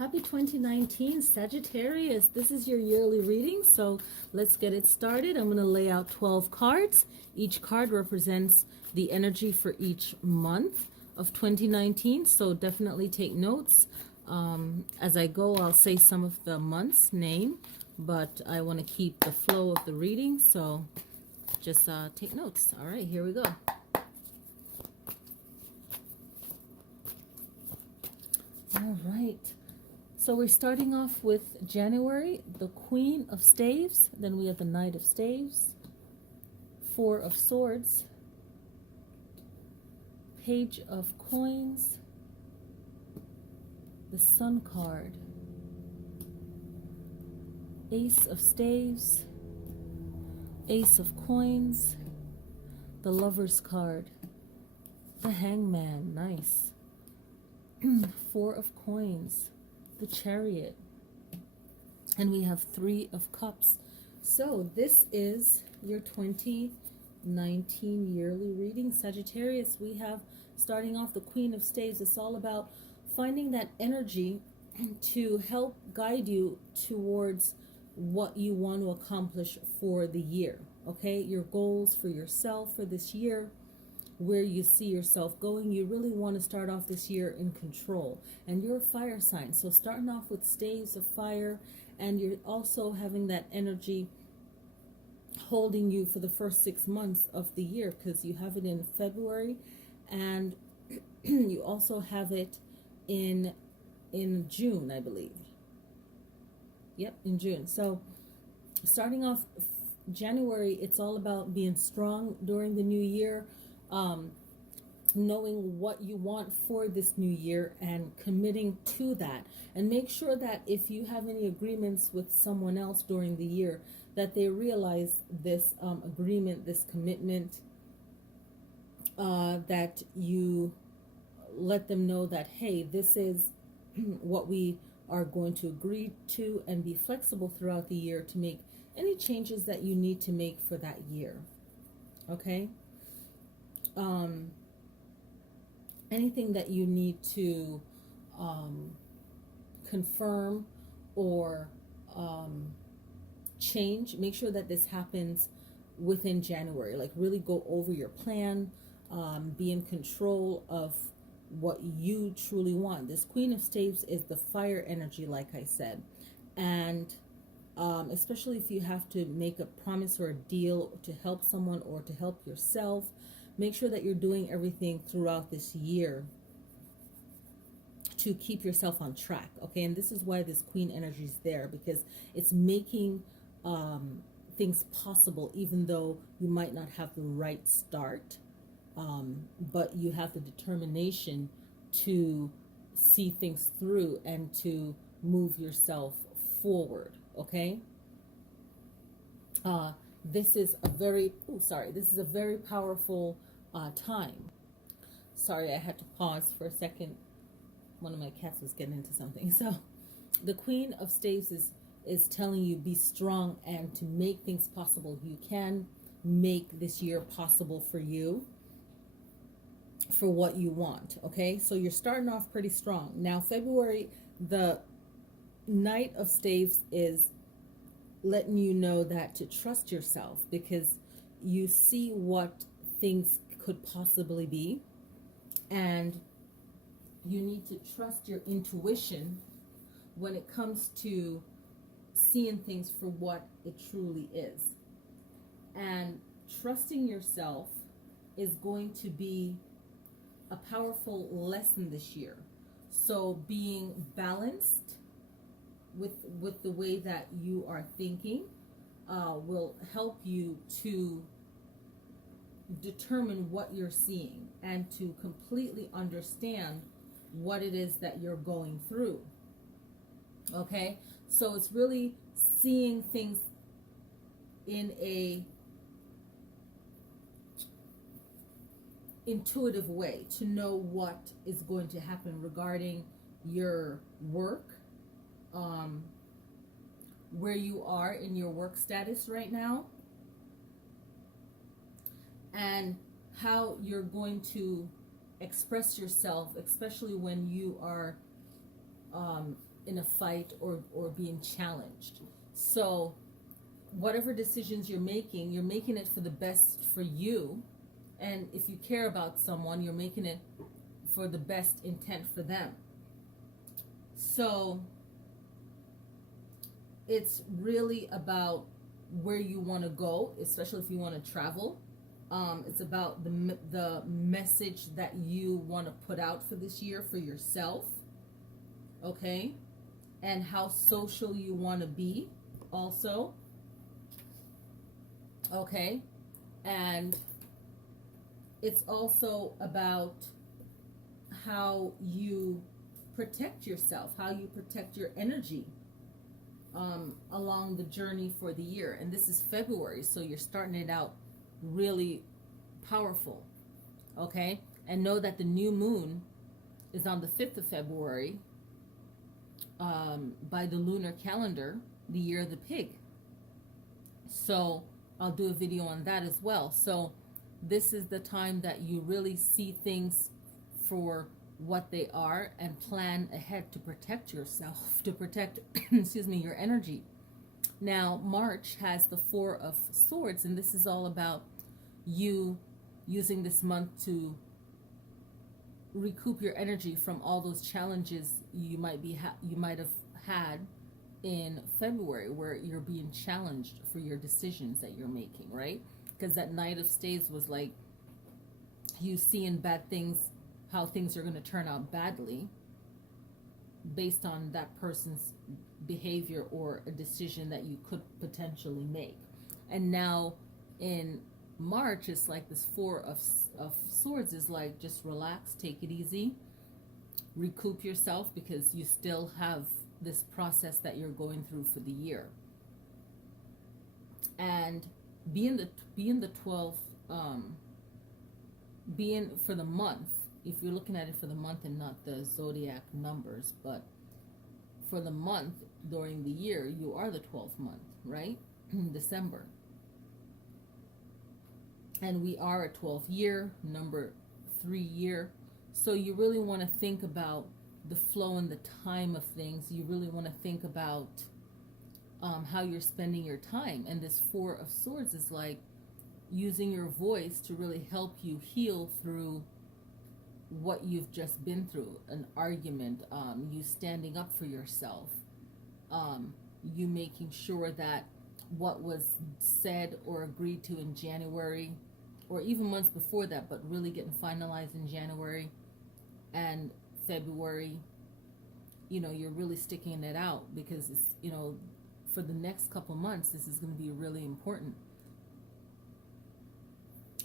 Happy 2019, Sagittarius. This is your yearly reading, so let's get it started. I'm going to lay out 12 cards. Each card represents the energy for each month of 2019, so definitely take notes. As I go, I'll say some of the month's name, but I want to keep the flow of the reading, so just take notes. All right, here we go. All right. So we're starting off with January, the Queen of Staves. Then we have the Knight of Staves, Four of Swords, Page of Coins, the Sun card, Ace of Staves, Ace of Coins, the Lover's card, the Hangman, nice, Four of Coins, the Chariot, and we have Three of Cups. So this is your 2019 yearly reading, Sagittarius. We have, starting off, the Queen of Staves. It's all about finding that energy to help guide you towards what you want to accomplish for the year, okay? Your goals for yourself for this year, where you see yourself going. You really want to start off this year in control, and you're a fire sign, so starting off with staves of fire, and you're also having that energy holding you for the first 6 months of the year, because you have it in February, and you also have it in June, I believe. Yep, in June. So starting off January, it's all about being strong during the new year, knowing what you want for this new year and committing to that. And make sure that if you have any agreements with someone else during the year, that they realize this agreement, this commitment, that you let them know that, hey, this is what we are going to agree to, and be flexible throughout the year to make any changes that you need to make for that year. Okay? Anything that you need to confirm or change, make sure that this happens within January. Like, really go over your plan, be in control of what you truly want. This Queen of Staves is the fire energy, like I said, and especially if you have to make a promise or a deal to help someone or to help yourself, make sure that you're doing everything throughout this year to keep yourself on track, okay? And this is why this Queen energy is there, because it's making things possible, even though you might not have the right start, but you have the determination to see things through and to move yourself forward, okay? This is a very, this is a very powerful time. Sorry, I had to pause for a second. One of my cats was getting into something. So the Queen of Staves is telling you, be strong and to make things possible. You can make this year possible for you, for what you want, okay? So you're starting off pretty strong. Now, February, the Knight of Staves is letting you know that to trust yourself, because you see what things could possibly be, and you need to trust your intuition when it comes to seeing things for what it truly is. And trusting yourself is going to be a powerful lesson this year. So being balanced with the way that you are thinking will help you to determine what you're seeing and to completely understand what it is that you're going through. Okay? So it's really seeing things in a intuitive way to know what is going to happen regarding your work, where you are in your work status right now, and how you're going to express yourself, especially when you are in a fight or being challenged. So whatever decisions you're making it for the best for you. And if you care about someone, you're making it for the best intent for them. So it's really about where you want to go, especially if you want to travel. It's about the message that you want to put out for this year for yourself, okay? And how social you want to be also, okay? And it's also about how you protect yourself, how you protect your energy along the journey for the year. And this is February, so you're starting it out really powerful, okay? And know that the new moon is on the 5th of February by the lunar calendar, the year of the pig. So I'll do a video on that as well. So this is the time that you really see things for what they are and plan ahead to protect yourself, to protect, excuse me, your energy. Now, March has the 4 of Swords, and this is all about you using this month to recoup your energy from all those challenges you might have had in February, where you're being challenged for your decisions that you're making, right? Because that Knight of Staves was like you seeing bad things, how things are going to turn out badly based on that person's behavior or a decision that you could potentially make. And now in March, it's like this 4 of Swords is like, just relax, take it easy, recoup yourself, because you still have this process that you're going through for the year. And being the 12th, being for the month, if you're looking at it for the month and not the zodiac numbers, but for the month during the year, you are the 12th month, right? December. And we are a 12th year, number 3 year. So you really want to think about the flow and the time of things. You really want to think about how you're spending your time. And this 4 of Swords is like using your voice to really help you heal through what you've just been through, an argument, you standing up for yourself, you making sure that what was said or agreed to in January, or even months before that, but really getting finalized in January and February, you're really sticking it out, because it's, for the next couple months, this is going to be really important.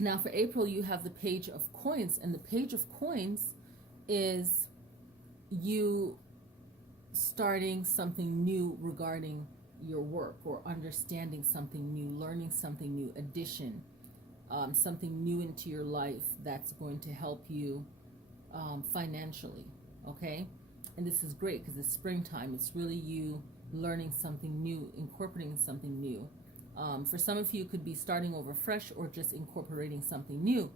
Now for April, you have the Page of Coins, and the Page of Coins is you starting something new regarding your work, or understanding something new, learning something new, addition, something new into your life that's going to help you financially, okay? And this is great because it's springtime. It's really you learning something new, incorporating something new. For some of you, it could be starting over fresh or just incorporating something new.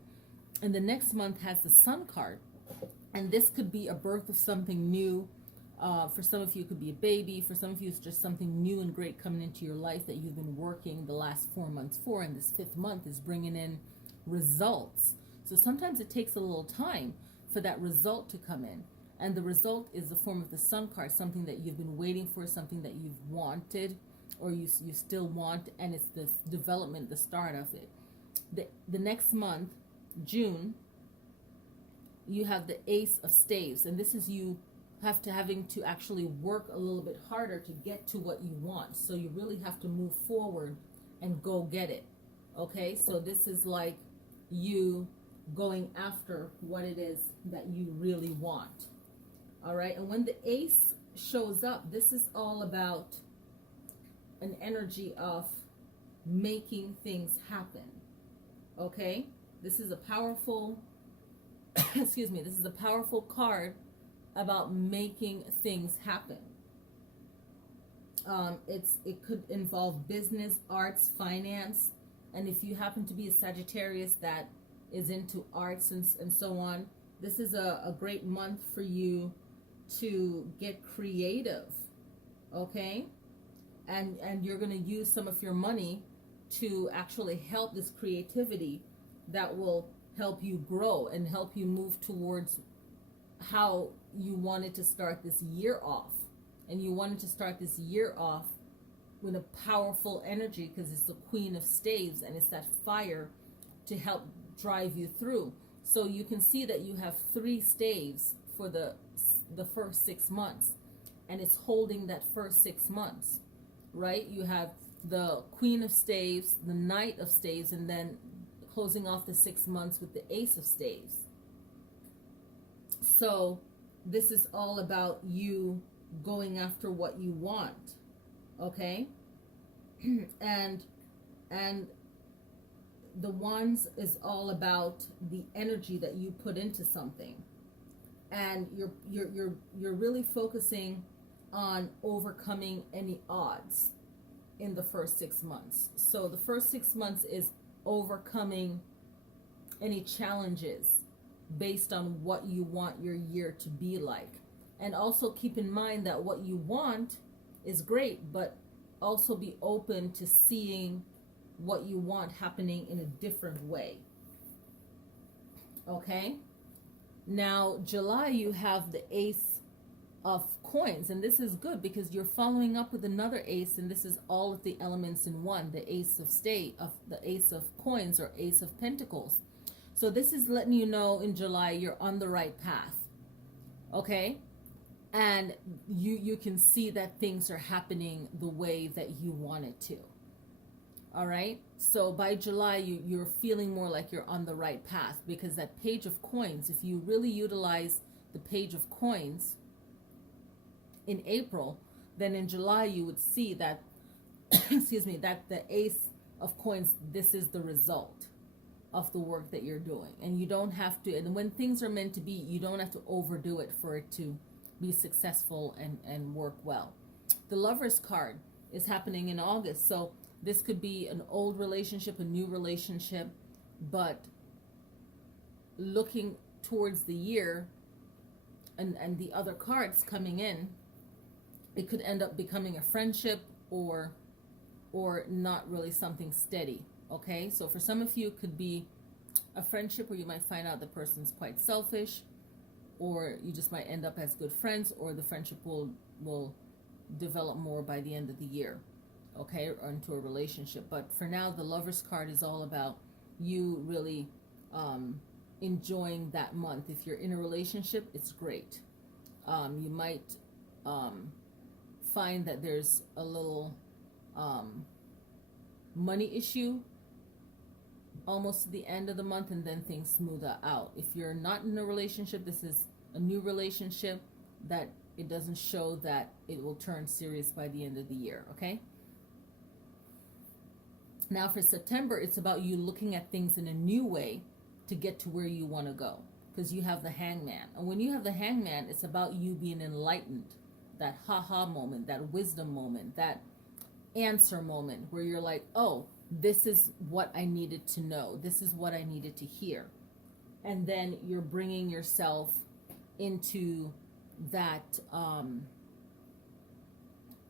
And the next month has the Sun card. And this could be a birth of something new. For some of you, it could be a baby. For some of you, it's just something new and great coming into your life that you've been working the last 4 months for. And this 5th month is bringing in results. So sometimes it takes a little time for that result to come in. And the result is the form of the Sun card, something that you've been waiting for, something that you've wanted, or you still want, and it's this development, the start of it. The next month, June, you have the Ace of Staves, and this is you having to actually work a little bit harder to get to what you want. So you really have to move forward and go get it. Okay, so this is like you going after what it is that you really want. All right, and when the Ace shows up, this is all about an energy of making things happen. Okay, this is a powerful excuse me, this is a powerful card about making things happen. It could involve business, arts, finance, and if you happen to be a Sagittarius that is into arts and so on, this is a great month for you to get creative, okay? And you're going to use some of your money to actually help this creativity that will help you grow and help you move towards how you wanted to start this year off. And you wanted to start this year off with a powerful energy, because it's the Queen of Staves and it's that fire to help drive you through. So you can see that you have 3 staves for the first 6 months, and it's holding that first 6 months, right? You have the Queen of Staves, the Knight of Staves, and then closing off the 6 months with the Ace of Staves. So this is all about you going after what you want, okay? and the Wands is all about the energy that you put into something, and you're really focusing on overcoming any odds in the first 6 months. So the first 6 months is overcoming any challenges based on what you want your year to be like. And also keep in mind that what you want is great, but also be open to seeing what you want happening in a different way. Okay? Now, July, you have the Ace of Coins, and this is good because you're following up with another ace, and this is all of the elements in one, the Ace the Ace of Coins, or Ace of Pentacles. So this is letting you know in July you're on the right path. Okay? And you can see that things are happening the way that you want it to. All right? So by July, you're feeling more like you're on the right path, because that Page of Coins, if you really utilize the Page of Coins in April, then in July you would see that, excuse me, that the Ace of Coins, this is the result of the work that you're doing. And you don't have to, and when things are meant to be, you don't have to overdo it for it to be successful and work well. The Lover's card is happening in August, so this could be an old relationship, a new relationship, but looking towards the year and the other cards coming in, it could end up becoming a friendship or not really something steady. Okay, so for some of you it could be a friendship where you might find out the person's quite selfish, or you just might end up as good friends, or the friendship will develop more by the end of the year, okay, or into a relationship. But for now, the Lover's card is all about you really enjoying that month. If you're in a relationship, it's great. You might find that there's a little money issue almost to the end of the month, and then things smooth out. If you're not in a relationship, this is a new relationship that it doesn't show that it will turn serious by the end of the year, okay? Now for September, it's about you looking at things in a new way to get to where you want to go, because you have the Hangman. And when you have the Hangman, it's about you being enlightened, that ha-ha moment, that wisdom moment, that answer moment where you're like, oh, this is what I needed to know. This is what I needed to hear. And then you're bringing yourself into that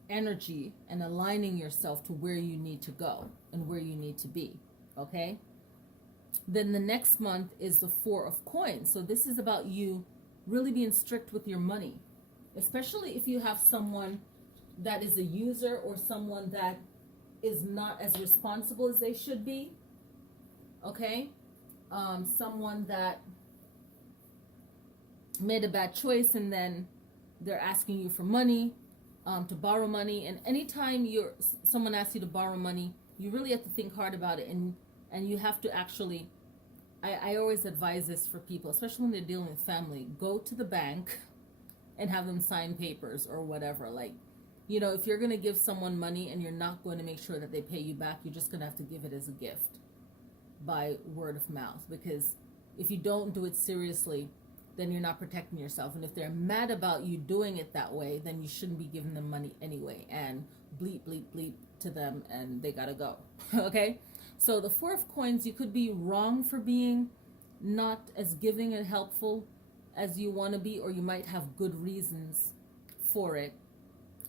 energy and aligning yourself to where you need to go and where you need to be. Okay? Then the next month is the Four of Coins. So this is about you really being strict with your money, especially if you have someone that is a user or someone that is not as responsible as they should be. Okay? Someone that made a bad choice and then they're asking you for money, to borrow money. And anytime someone asks you to borrow money, you really have to think hard about it, and you have to actually, I always advise this for people, especially when they're dealing with family, go to the bank and have them sign papers or whatever. Like, you know, if you're going to give someone money and you're not going to make sure that they pay you back, you're just going to have to give it as a gift by word of mouth. Because if you don't do it seriously, then you're not protecting yourself. And if they're mad about you doing it that way, then you shouldn't be giving them money anyway. And bleep, bleep, bleep to them, and they got to go. Okay? So the Four of Coins, you could be wrong for being not as giving and helpful as you want to be, or you might have good reasons for it,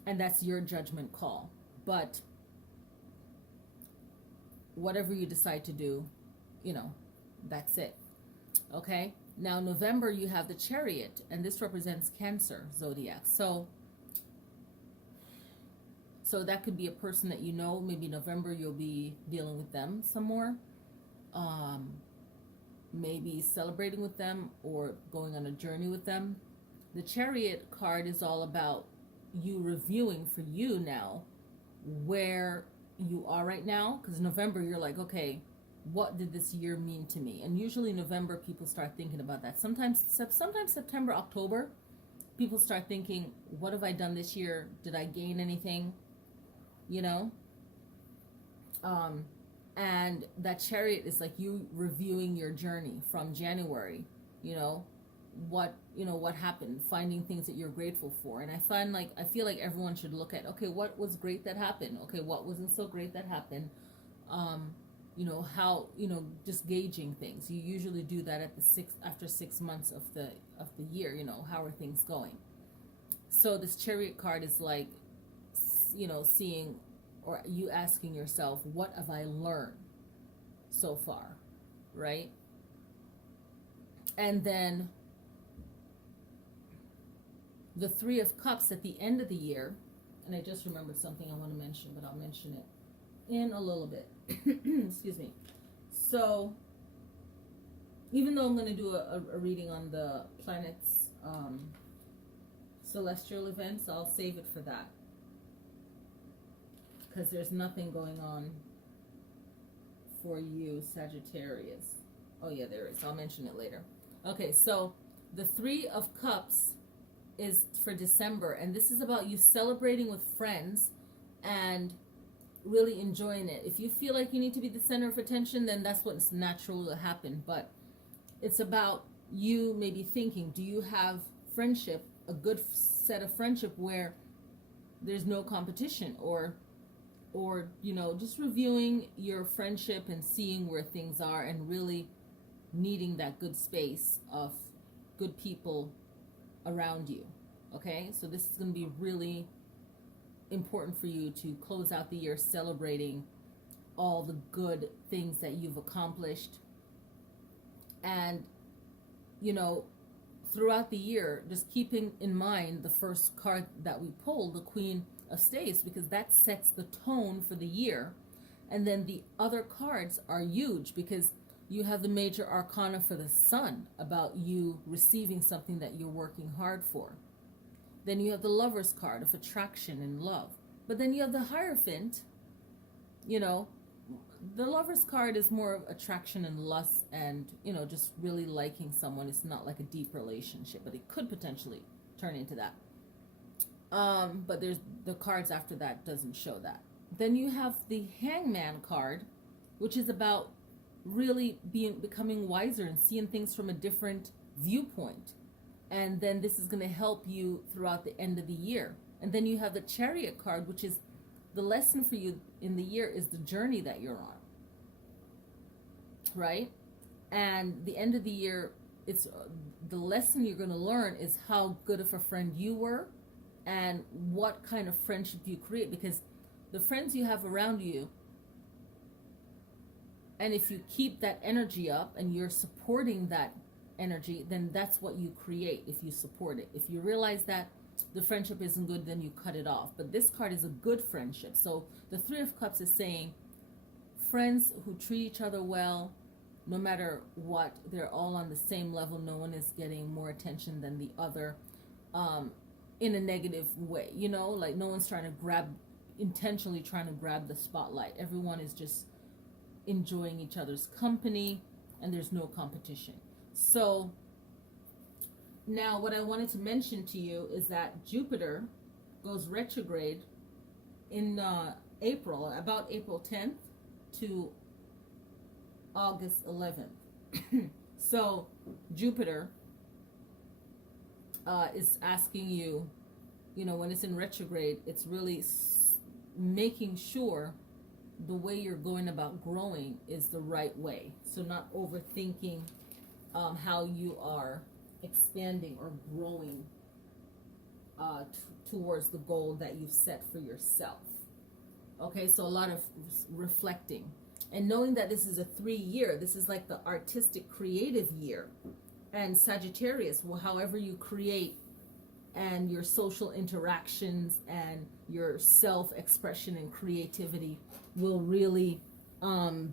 and that's your judgment call. But whatever you decide to do, you know, that's it. Okay? Now, November, you have the Chariot, and this represents Cancer zodiac. So that could be a person that you know. Maybe November you'll be dealing with them some more. Maybe celebrating with them or going on a journey with them. The Chariot card is all about you reviewing for you now where you are right now. Because November, you're like, okay, what did this year mean to me? And usually November, people start thinking about that. Sometimes September, October, people start thinking, what have I done this year? Did I gain anything? You know? And that Chariot is like you reviewing your journey from January, you know, what happened, finding things that you're grateful for. And I feel like everyone should look at, okay, what was great that happened? Okay, what wasn't so great that happened? You know, how, you know, just gauging things. You usually do that at after 6 months of the year, you know, how are things going? So this Chariot card is like, you know, seeing, or you asking yourself, what have I learned so far, right? And then the Three of Cups at the end of the year, and I just remembered something I want to mention, but I'll mention it in a little bit. Excuse me. So, even though I'm going to do a reading on the planets' celestial events, I'll save it for that. Because there's nothing going on for you, Sagittarius. Oh yeah, there is. I'll mention it later. Okay, so the Three of Cups is for December, and this is about you celebrating with friends and really enjoying it. If you feel like you need to be the center of attention, then that's what's natural to happen. But it's about you maybe thinking, do you have friendship, a good set of friendship where there's no competition, or you know, just reviewing your friendship and seeing where things are and really needing that good space of good people around you. Okay, so this is going to be really important for you to close out the year celebrating all the good things that you've accomplished. And, you know, throughout the year, just keeping in mind the first card that we pulled, the Queen of Staves, because that sets the tone for the year. And then the other cards are huge because you have the major arcana for the Sun, about you receiving something that you're working hard for. Then you have the Lover's card of attraction and love. But then you have the Hierophant. You know, the Lover's card is more of attraction and lust and, you know, just really liking someone. It's not like a deep relationship, but it could potentially turn into that. But there's the cards after that doesn't show that. Then you have the Hangman card, which is about really becoming wiser and seeing things from a different viewpoint. And then this is going to help you throughout the end of the year. And then you have the Chariot card, which is the lesson for you in the year is the journey that you're on, right? And the end of the year, it's the lesson you're going to learn is how good of a friend you were and what kind of friendship you create, because the friends you have around you, and if you keep that energy up and you're supporting that energy, then that's what you create if you support it. If you realize that the friendship isn't good, then you cut it off. But this card is a good friendship. So the Three of Cups is saying friends who treat each other well, no matter what, they're all on the same level. No one is getting more attention than the other in a negative way. You know, like no one's intentionally trying to grab the spotlight. Everyone is just enjoying each other's company and there's no competition. So now what I wanted to mention to you is that Jupiter goes retrograde in April, about April 10th to August 11th. So Jupiter is asking you, you know, when it's in retrograde, it's really making sure the way you're going about growing is the right way. So not overthinking how you are expanding or growing towards the goal that you've set for yourself. Okay, so a lot of reflecting and knowing that this is a 3-year, this is like the artistic creative year. And Sagittarius, well, however you create and your social interactions and your self-expression and creativity will really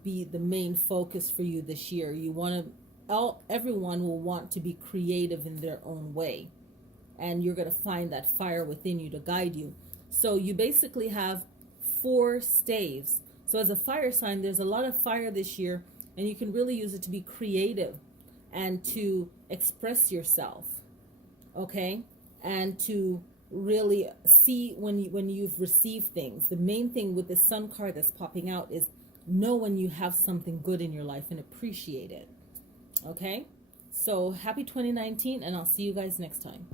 be the main focus for you this year. You want to, everyone will want to be creative in their own way, and you're going to find that fire within you to guide you. So you basically have 4 staves. So as a fire sign, there's a lot of fire this year, and you can really use it to be creative and to express yourself, okay? And to really see when you've received things. The main thing with the Sun card that's popping out is know when you have something good in your life and appreciate it, okay? So happy 2019, and I'll see you guys next time.